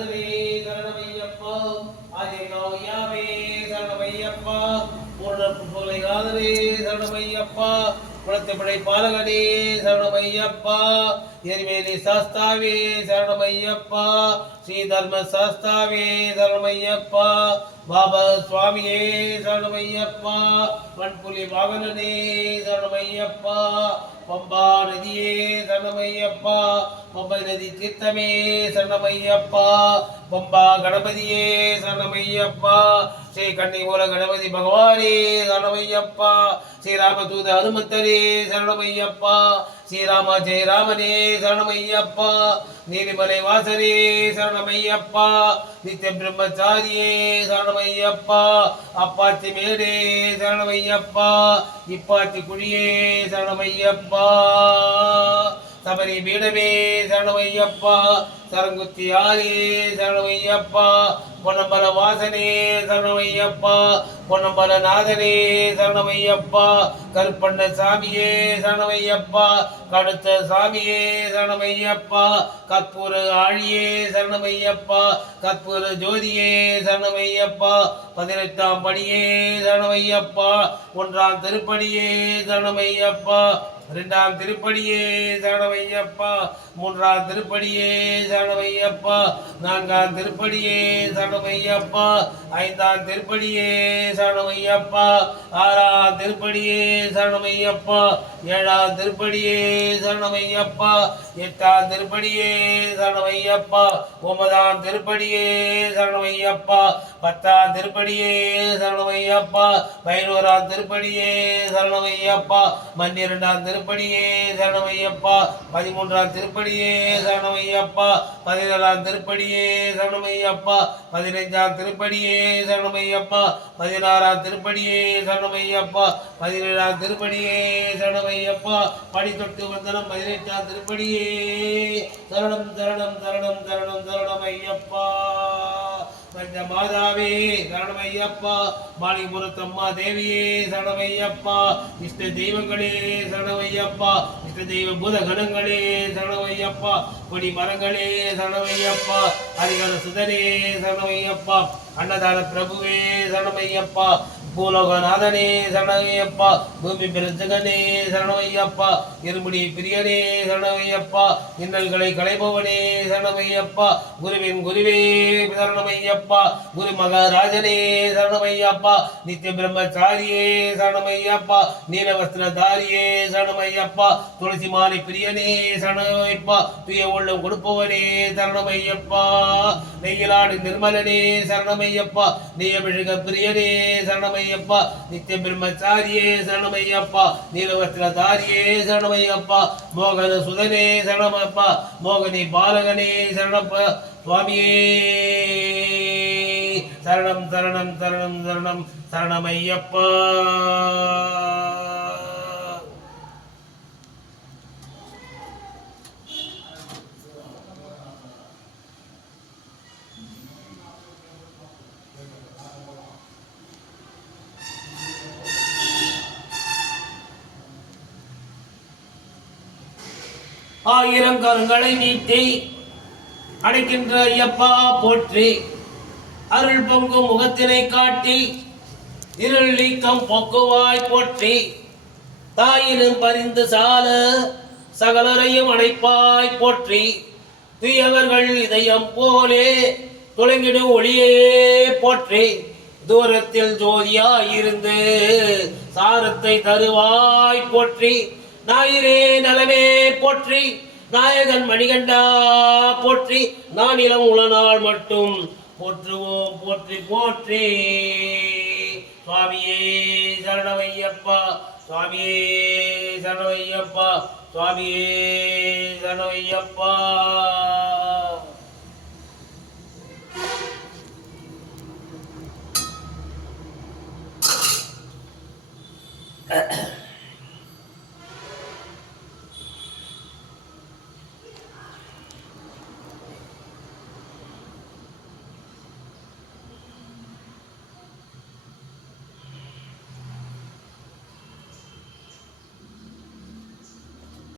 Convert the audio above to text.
மருதவே சரணமையப்பா ஆதிகாவியாவே சரணமையப்பா பூர்ண புலைகாதவே சரணமையப்பா குளத்திப்படை பாலகனே சரணமையப்பா எரிமேலி சாஸ்தாவே சரணமையப்பா ஸ்ரீ தர்ம சாஸ்தாவே சரணமையப்பா பாபா சுவாமியே சரணமையப்பா வன்புலி வாகனனே சரணமையப்பா பம்பா நதியே சரணமையப்பா பம்பை நதி தீர்த்தமே சரணமையப்பா பம்பா கணபதியே சரணமையப்பா ஸ்ரீ கன்னிமூல கணபதி பகவானே சரணமையப்பா ஸ்ரீராமதூத ஹனுமந்தரே சரணமையப்பா ஸ்ரீராம ஜெயராமனே சரணமையப்பா நீலிமலை வாசரே சரணமையப்பா நித்திய பிரம்மச்சாரியே சரணமையப்பா அப்பாச்சி மேடே சரணமையப்பா இப்பாச்சி குழியே சரணமையப்பா சபரி பீடமே சரணமையப்பா சரங்குத்தி ஆரே சரணமையப்பா பொன்னம்பல வாசனே சரணமையப்பா பொன்னம்பல நாதனே சரணமையப்பா கருப்பண்ண சாமியே சரணமையப்பா கடுத்த சாமியே சரணமையப்பா கற்பூர ஆழியே சரணமையப்பா கற்பூர ஜோதியே சரணமையப்பா 18ஆம் படியே சரணமையப்பா 1ஆம் திருப்படியே சரணமையப்பா 2ஆம் திருப்படியே சரணமையப்பா 3ஆம் திருப்படியே சரணமையப்பா 4ஆம் திருப்படியே சரணமையப்பா 5ஆம் திருப்படியே சரணமையப்பா 6ஆம் திருப்படியே சரணமையப்பா 7ஆம் திருப்படியே சரணமையப்பா 8ஆம் திருப்படியே சரணமையப்பா 9ஆம் திருப்படியே சரணமையப்பா 10ஆம் திருப்படியே சரணமையப்பா 11ஆம் திருப்படியே சரணமையப்பா 12ஆம் திருப்படியே சரணமையப்பா 13ஆம் திருப்படியே சரணமையப்பா 14ஆம் திருப்படியே சரணமையப்பா 15ஆம் திருப்படியே சரணமையப்பா 16ஆம் திருப்படியே சரணமையப்பா 17ஆம் திருப்படியே சரணமையப்பா படி தொட்டு வந்தனம் 18ஆம் திருப்படியே சரணம் சரணம் சரணம் சரணம் சரணமையப்பா பஞ்ச மாதாவே சரணமையப்பா மாலிபுரத்தம்மா தேவியே சரணமையப்பா இஷ்ட தெய்வங்களே சரணமையப்பா இஷ்ட தெய்வ பூதகணங்களே சரணமையப்பா கொடி மரங்களே சரணமையப்பா ஹரிகர சுதரே சரணமையப்பா அன்னதான பிரபுவே சரணமையப்பா பூலோகநாதனே சரணமையப்பா பூமி பிரஜகனே சரணமையப்பா இருமுடி பிரியனே சரணமையப்பா இன்னல்களை களைபவனே சரணமையப்பா குருவின் குருவே சரணமையப்பா குரு மகாராஜனே சரணமையப்பா நித்திய பிரம்மச்சாரியே சரணமையப்பா நீலவஸ்திரதாரியே சரணமையப்பா துளசி மாலை பிரியனே சரணமையப்பா துய உள்ளம் கொடுப்பவனே சரணமையப்பா நெய்யிலாடு நிர்மலனே சரணமையப்பா நெய்யபிஷக பிரியனே சரணமையப்பா நித்திய பிரம்மச்சாரியே சரணமையப்பா நீலவஸ்திரதாரியே சரணமையப்பா மோகன சுதனே சரணமப்பா மோகனி பாலகனே சரணப்பா சுவாமியே சரணம் சரணம் சரணம் சரணம் சரணமையப்பா ஆயிரம் கருங்களை நீட்டி அடைக்கின்ற ஐயப்பா போற்றி அருள் பொங்கும் முகத்தினை காட்டி இருள் நீக்கம் போக்குவாய் போற்றி தாயினும் பரிந்து சால சகலரையும் அடைப்பாய் போற்றி துயவர்கள் இதயம் போலே துளங்கிடு ஒளியே போற்றி தூரத்தில் ஜோதியாயிருந்து சாரத்தை தருவாய் போற்றி நாயிரே நலமே போற்றி நாயகன் மணிகண்டா போற்றி நானிலம் உளநாள் மட்டும் போற்றுவோம் போற்றி போற்றி சுவாமியே சரணமையப்பா சுவாமியே சரணமையப்பா சுவாமியே சரணமையப்பா